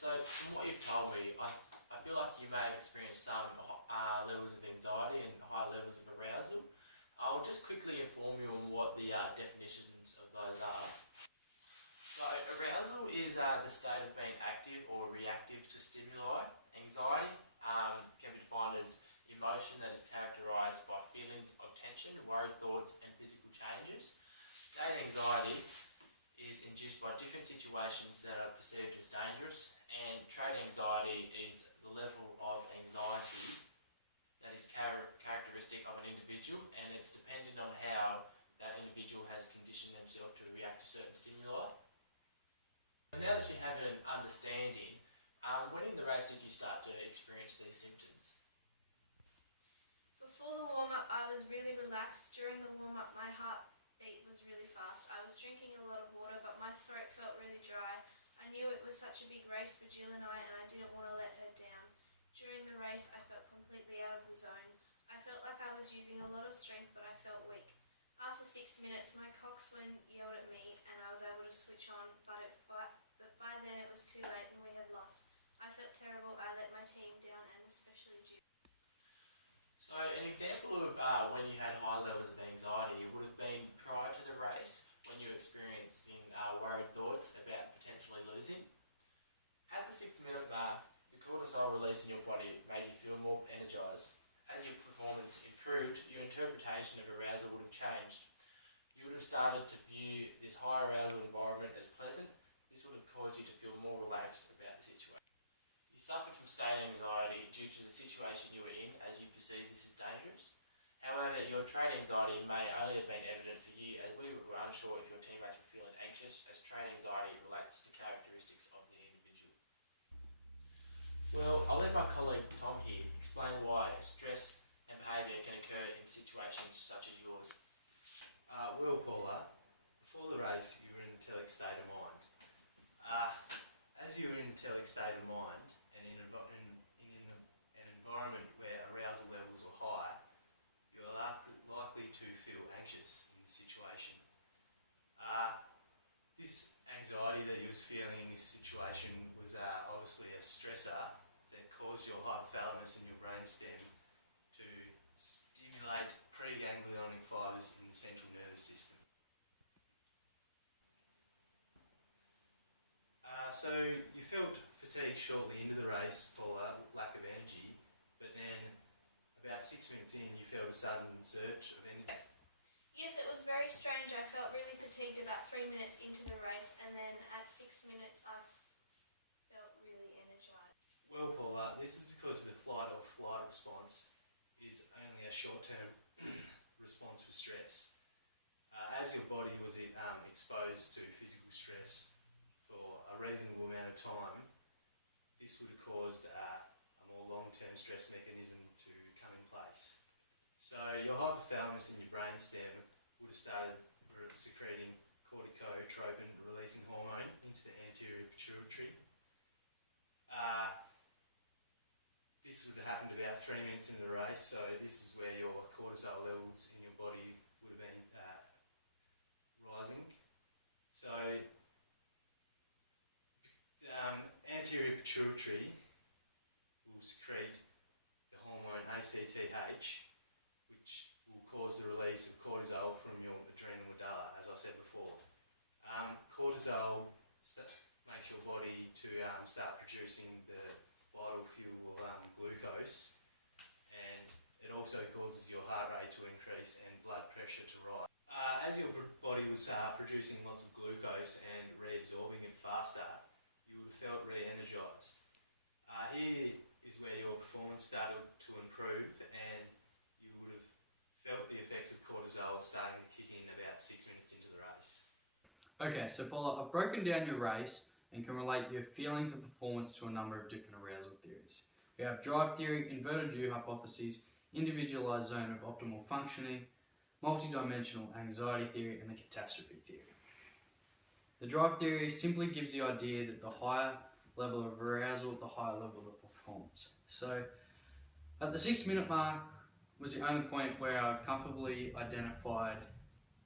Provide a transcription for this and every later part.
So from what you've told me, I feel like you may have experienced some levels of anxiety and high levels of arousal. I'll just quickly inform you on what the definitions of those are. So arousal is the state of being active or reactive to stimuli. Anxiety can be defined as emotion that is characterised by feelings of tension, worried thoughts and physical changes. State anxiety is induced by different situations that are perceived as dangerous, and trait anxiety is the level of anxiety that is characteristic of an individual, and it's dependent on how that individual has conditioned themselves to react to certain stimuli. So now that you have an understanding, when in the race did you start to experience these symptoms? Before the warm-up, I was really relaxed. During the warm-up, my heartbeat was really fast. I was drinking a lot of water, but my throat felt really dry. I knew it was such a big race for Jill and I didn't want to let her down. During the race, I felt completely out of the zone. I felt like I was using a lot of strength, but I felt weak. After 6 minutes, my coxswain yelled at me, and I was able to switch on, but by then it was too late and we had lost. I felt terrible. I let my team down, and especially Jill. So an example of when you had high levels of anxiety would have been prior to the race, when you were experiencing worried thoughts about potentially losing. At the 6-minute mark, the cortisol release in your body made you feel more energised. As your performance improved, your interpretation of arousal would have changed. You would have started to view this high arousal environment as pleasant. This would have caused you to feel more relaxed about the situation. You suffered from state anxiety due to the situation you were in, as you perceived this as dangerous. However, your trait anxiety may only have been evident for you, as we were unsure if your teammates were feeling anxious, as trait anxiety relates to characteristics of the individual. Well, I'll let my colleague Tom here explain why stress and behaviour can occur in situations such as yours. Well, Paula, before the race you were in the telic state of mind. As you were in the telic state of mind and in an environment where arousal levels were high, you are likely to feel anxious in this situation. This anxiety that you was feeling in this situation was obviously a stressor that caused your hypothalamus and your brainstem to stimulate preganglionic fibres in the central nervous system. So you felt fatigued shortly into the race, Paula, lack of energy, but then about 6 minutes in you felt a sudden surge of energy. Yes, it was very strange. I felt really fatigued about 3 minutes into the race, and then at 6 minutes I felt really energised. Well, Paula, this is because the flight or flight response is only a short-term response for stress. As your body was exposed to physical stress for a reasonable amount of time, this would have caused a more long-term stress mechanism to come in place. So your hypothalamus and your brainstem would have started secreting corticotropin releasing hormone into the anterior pituitary. This would have happened about 3 minutes into the race, so this is where your cortisol levels in your body would have been rising. So the anterior pituitary will secrete the hormone ACTH, which will cause the release of cortisol from your adrenal medulla, as I said before. Cortisol makes your body to start producing the vital fuel glucose, and it also causes your heart rate to increase and blood pressure to rise. As your body was producing lots of glucose and reabsorbing it faster, you would have felt re-energised. Here is where your performance started to improve, and you would have felt the effects of cortisol starting to kick in about 6 minutes into the race. Okay, so Paula, I've broken down your race and can relate your feelings and performance to a number of different arousal theories. We have drive theory, inverted U hypotheses, individualised zone of optimal functioning, multidimensional anxiety theory, and the catastrophe theory. The drive theory simply gives the idea that the higher level of arousal, the higher level of performance. So at the 6-minute mark was the only point where I've comfortably identified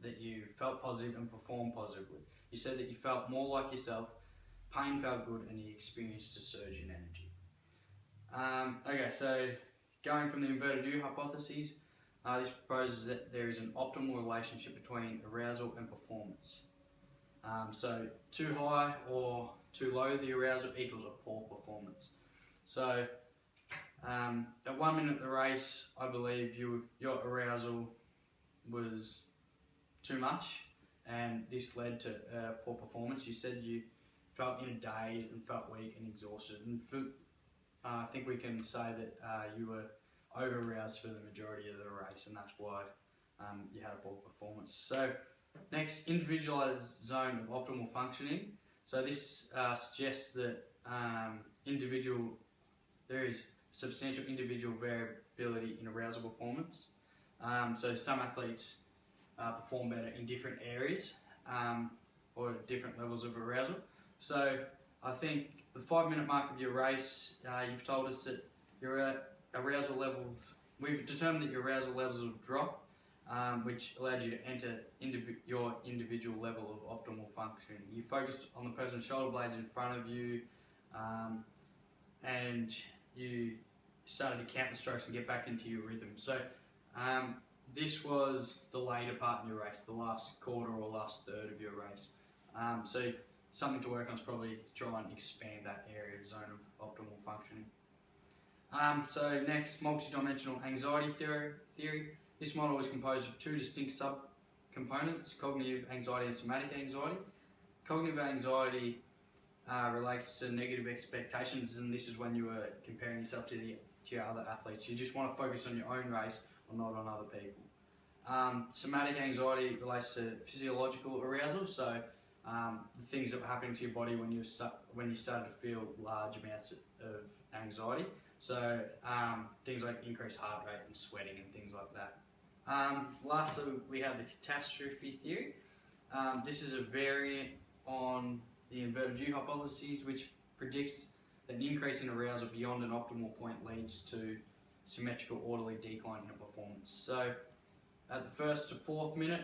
that you felt positive and performed positively. You said that you felt more like yourself, pain felt good, and you experienced a surge in energy. Okay, so going from the inverted U hypotheses, this proposes that there is an optimal relationship between arousal and performance. So too high or too low the arousal equals a poor performance. So at 1 minute of the race, I believe your arousal was too much, and this led to poor performance. You said you felt in a daze and felt weak and exhausted, and I think we can say that you were over-aroused for the majority of the race, and that's why you had a poor performance. So next, individualized zone of optimal functioning. So this suggests that there is substantial individual variability in arousal performance. So some athletes perform better in different areas or different levels of arousal. So I think the 5 minute mark of your race, you've told us that your arousal levels, we've determined that your arousal levels will drop, which allowed you to enter your individual level of optimal functioning. You focused on the person's shoulder blades in front of you, and you started to count the strokes and get back into your rhythm. So this was the later part in your race, the last quarter or last third of your race. So something to work on is probably try and expand that area of zone of optimal functioning. So next, multi-dimensional anxiety theory. This model is composed of two distinct subcomponents, cognitive anxiety and somatic anxiety. Cognitive anxiety relates to negative expectations, and this is when you were comparing yourself to your other athletes. You just want to focus on your own race or not on other people. Somatic anxiety relates to physiological arousal, so the things that were happening to your body when you started to feel large amounts of anxiety. So things like increased heart rate and sweating and things like that. Lastly, we have the catastrophe theory. This is a variant on the inverted U hypothesis, which predicts that an increase in arousal beyond an optimal point leads to symmetrical orderly decline in performance. So at the 1st to 4th minute,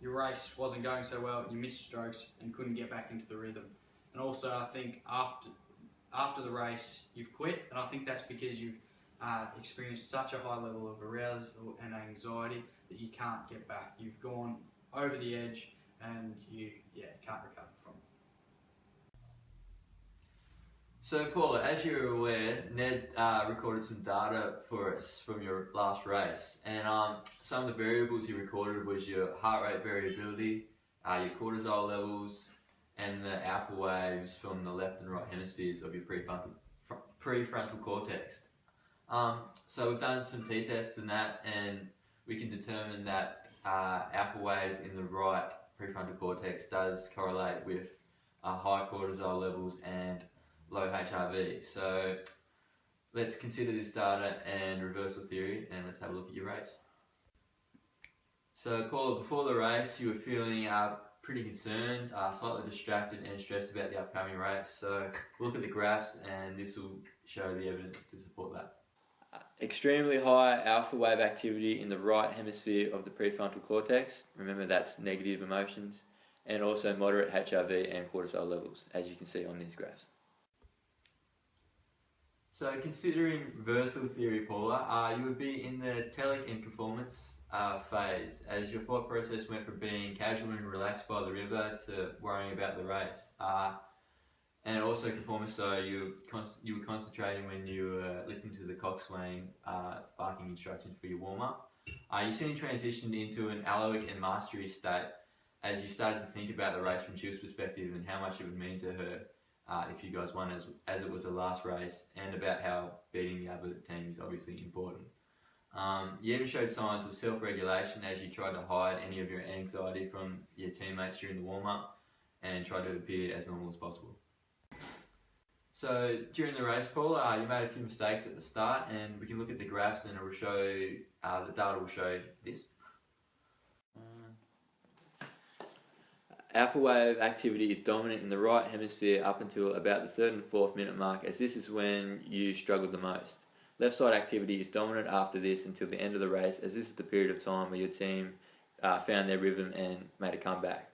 your race wasn't going so well, you missed strokes and couldn't get back into the rhythm. And also I think after the race you've quit, and I think that's because you've experienced such a high level of arousal and anxiety that you can't get back. You've gone over the edge and you can't recover from it. So Paula, as you're aware, Ned recorded some data for us from your last race, and some of the variables he recorded was your heart rate variability, your cortisol levels, and the alpha waves from the left and right hemispheres of your prefrontal cortex. So we've done some t-tests and that, and we can determine that alpha waves in the right prefrontal cortex does correlate with high cortisol levels and low HRV. So let's consider this data and reversal theory, and let's have a look at your race. So Paula, before the race you were feeling pretty concerned, slightly distracted and stressed about the upcoming race. So look at the graphs and this will show the evidence to support that. Extremely high alpha wave activity in the right hemisphere of the prefrontal cortex. Remember, that's negative emotions. And also moderate HRV and cortisol levels, as you can see on these graphs. So considering reversal theory, Paula, you would be in the telic and conformance phase, as your thought process went from being casual and relaxed by the river to worrying about the race. And also conformance, so you were concentrating when you were listening to the coxswain barking instructions for your warm-up. You soon transitioned into an alloic and mastery state as you started to think about the race from Jill's perspective and how much it would mean to her if you guys won, as it was the last race, and about how beating the other team is obviously important. You even showed signs of self-regulation as you tried to hide any of your anxiety from your teammates during the warm-up and tried to appear as normal as possible. So during the race, Paul, you made a few mistakes at the start, and we can look at the graphs and it will show, the data will show this. Alpha wave activity is dominant in the right hemisphere up until about the 3rd and 4th minute mark, as this is when you struggled the most. Left side activity is dominant after this until the end of the race, as this is the period of time where your team found their rhythm and made a comeback.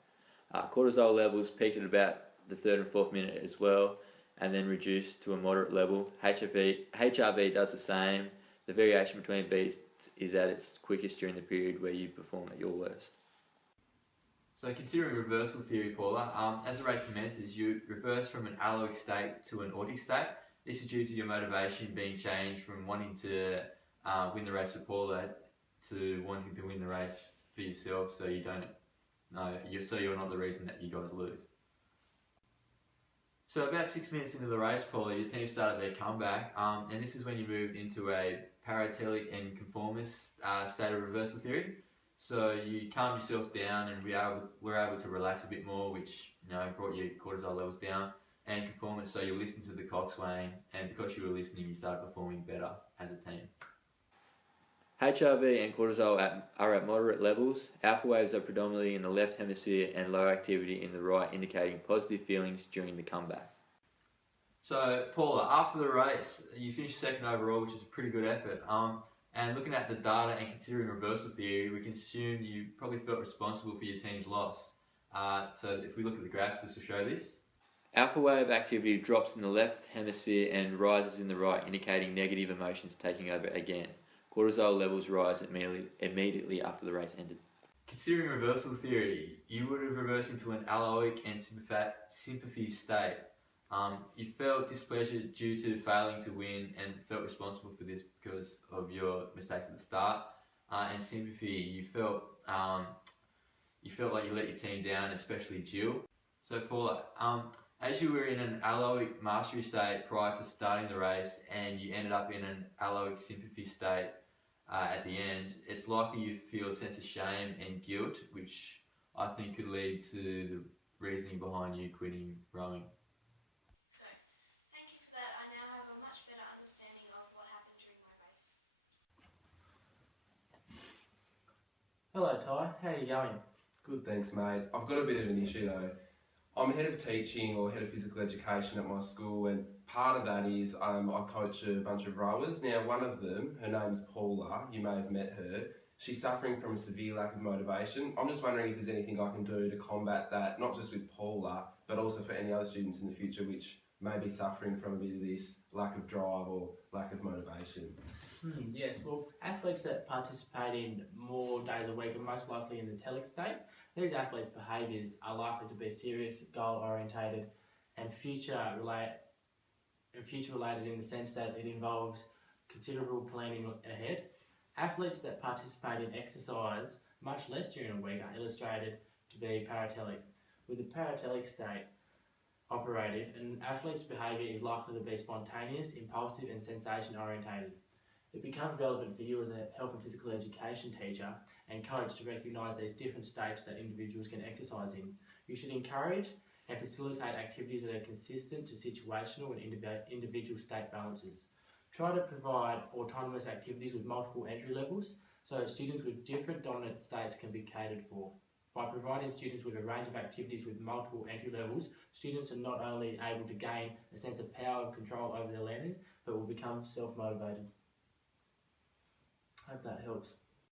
Cortisol levels peaked at about the 3rd and 4th minute as well, and then reduce to a moderate level. HRV does the same. The variation between beats is at its quickest during the period where you perform at your worst. So considering reversal theory, Paula, as the race commences, you reverse from an aloic state to an aortic state. This is due to your motivation being changed from wanting to win the race for Paula to wanting to win the race for yourself, so you don't so you're not the reason that you guys lose. So about 6 minutes into the race, Paula, your team started their comeback, and this is when you moved into a paratelic and conformist state of reversal theory. So you calmed yourself down and were able to relax a bit more, which brought your cortisol levels down, and conformist, so you listened to the coxswain, and because you were listening, you started performing better as a team. HRV and cortisol are at moderate levels. Alpha waves are predominantly in the left hemisphere and low activity in the right, indicating positive feelings during the comeback. So, Paula, after the race, you finished 2nd overall, which is a pretty good effort. And looking at the data and considering reversal theory, we can assume you probably felt responsible for your team's loss. So if we look at the graphs, this will show this. Alpha wave activity drops in the left hemisphere and rises in the right, indicating negative emotions taking over again. Cortisol levels rise immediately after the race ended. Considering reversal theory, you would have reversed into an aloic and sympathy state. You felt displeasure due to failing to win and felt responsible for this because of your mistakes at the start. And sympathy, you felt like you let your team down, especially Jill. So Paula, as you were in an aloic mastery state prior to starting the race and you ended up in an aloic sympathy state at the end, it's likely you feel a sense of shame and guilt, which I think could lead to the reasoning behind you quitting rowing. Thank you for that. I now have a much better understanding of what happened during my race. Hello Ty, how are you going? Good, thanks mate. I've got a bit of an issue though. I'm head of teaching or head of physical education at my school, and part of that is I coach a bunch of rowers. Now one of them, her name's Paula, you may have met her. She's suffering from a severe lack of motivation. I'm just wondering if there's anything I can do to combat that, not just with Paula, but also for any other students in the future which may be suffering from a bit of this lack of drive or lack of motivation. Yes, well, athletes that participate in more days a week are most likely in the telic state. These athletes' behaviours are likely to be serious, goal-orientated, and future-related in the sense that it involves considerable planning ahead. Athletes that participate in exercise much less during a week are illustrated to be paratelic. With the paratelic state operative, an athlete's behaviour is likely to be spontaneous, impulsive, and sensation-orientated. It becomes relevant for you as a health and physical education teacher and coach to recognise these different states that individuals can exercise in. You should encourage and facilitate activities that are consistent to situational and individual state balances. Try to provide autonomous activities with multiple entry levels so that students with different dominant states can be catered for. By providing students with a range of activities with multiple entry levels, students are not only able to gain a sense of power and control over their learning, but will become self-motivated. Hope that helps.